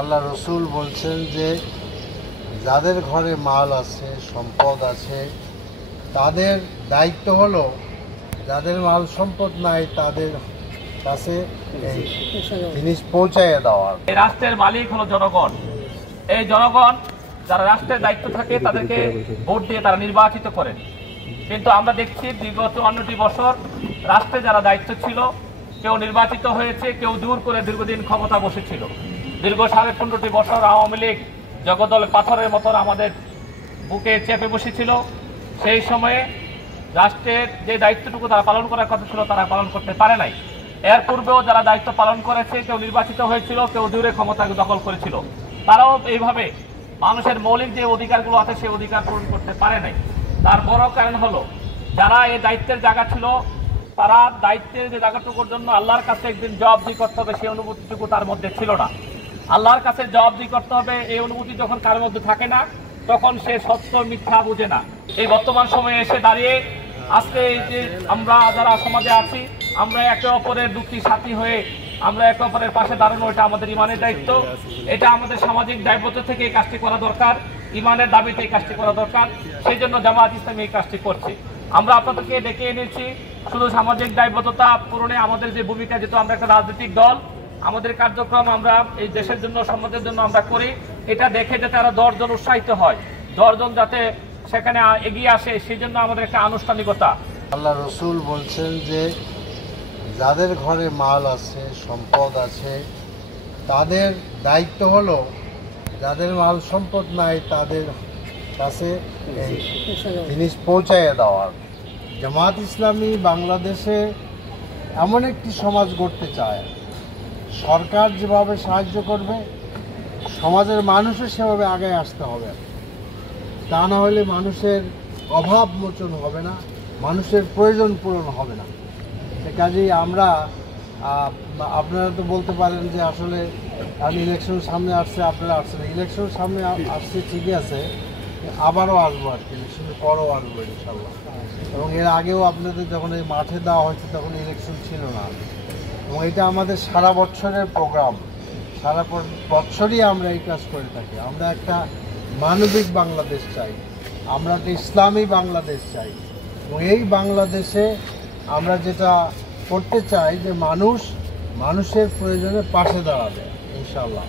আল্লাহ রসুল বলছেন যে যাদের ঘরে মাল আছে, সম্পদ আছে, তাদের দায়িত্ব হলো যাদের মাল সম্পদ নাই তাদের কাছে এই জিনিস পৌঁছাইয়ে দেওয়া। এই রাষ্ট্রের মালিক হলো জনগণ। এই জনগণ যারা রাষ্ট্রের দায়িত্ব থাকে তাদেরকে ভোট দিয়ে তারা নির্বাচিত করেন। কিন্তু আমরা দেখছি বিগত 54টি বছর রাষ্ট্রে যারা দায়িত্ব ছিল কেউ নির্বাচিত হয়েছে, কেউ দূর করে দীর্ঘদিন ক্ষমতা বসেছিল। দীর্ঘ 15.5টি বছর আওয়ামী লীগ জগদল পাথরের মতন আমাদের বুকে চেপে বসেছিল। সেই সময়ে রাষ্ট্রের যে দায়িত্বটুকু তারা পালন করার কথা ছিল তারা পালন করতে পারে নাই। এর পূর্বেও যারা দায়িত্ব পালন করেছে কেউ নির্বাচিত হয়েছিল, কেউ দূরে ক্ষমতা দখল করেছিল, তারাও এইভাবে মানুষের মৌলিক যে অধিকারগুলো আছে সেই অধিকার পূরণ করতে পারে নাই। তার বড় কারণ হলো যারা এই দায়িত্বের জায়গা ছিল তারা দায়িত্বের যে জায়গাটুকুর জন্য আল্লাহর কাছে একদিন জবাবদিহি করতে হবে সেই অনুভূতিটুকু তার মধ্যে ছিল না। আল্লাহর কাছে জবাবদিহি করতে হবে এই অনুভূতি যখন কারোর মধ্যে থাকে না তখন সে সত্য মিথ্যা বুঝে না। এই বর্তমান সময়ে এসে দাঁড়িয়ে আজকে এই যে আমরা যারা সমাজে আছি আমরা একে অপরের দুঃখী সাথী হয়ে আমরা একে অপরের পাশে দাঁড়ানো, এটা আমাদের ইমানের দায়িত্ব। এটা আমাদের সামাজিক দায়বদ্ধ থেকে এই কাজটি করা দরকার, ইমানের দাবিতে এই কাজটি করা দরকার। সেই জন্য জামায়াত ইসলামী এই কাজটি করছে। আমরা আপনাদেরকে ডেকে এনেছি শুধু সামাজিক দায়বদ্ধতা পূরণে আমাদের যে ভূমিকা, যেহেতু আমরা একটা রাজনৈতিক দল, আমাদের কার্যক্রম আমরা এই দেশের জন্য সমাজের জন্য আমরা করি, এটা দেখে যাতে আরো 10 জন উৎসাহিত হয়, 10 জন যাতে সেখানে এগিয়ে আসে, সেই জন্য আমাদের একটা আনুষ্ঠানিকতা। আল্লাহ রসুল বলছেন যে যাদের ঘরে মাল আছে, সম্পদ আছে, তাদের দায়িত্ব হলো যাদের মাল সম্পদ নাই তাদের কাছে এই জিনিস পৌঁছাইয়ে দেওয়ার। জামায়াত ইসলামী বাংলাদেশে এমন একটি সমাজ গড়তে চায়, সরকার যেভাবে সাহায্য করবে সমাজের মানুষও সেভাবে আগে আসতে হবে। তা না হলে মানুষের অভাব মোচন হবে না, মানুষের প্রয়োজন পূরণ হবে না। কাজেই আমরা আপনারা তো বলতে পারেন যে আসলে ইলেকশন সামনে আসছে, আপনারা আসছেন, ইলেকশন সামনে আসছে ঠিকই আছে, আবারও আসবো আর কি, ইলেকশনের পরও আসবো ইনশাল্লাহ। এবং এর আগেও আপনাদের যখন এই মাঠে দেওয়া হয়েছে তখন ইলেকশন ছিল না, এবং এটা আমাদের সারা বছরের প্রোগ্রাম, সারা বছরই আমরা এই কাজ করে থাকি। আমরা একটা মানবিক বাংলাদেশ চাই, আমরা একটা ইসলামী বাংলাদেশ চাই, এবং এই বাংলাদেশে আমরা যেটা করতে চাই যে মানুষের প্রয়োজনে পাশে দাঁড়াবে ইনশাআল্লাহ।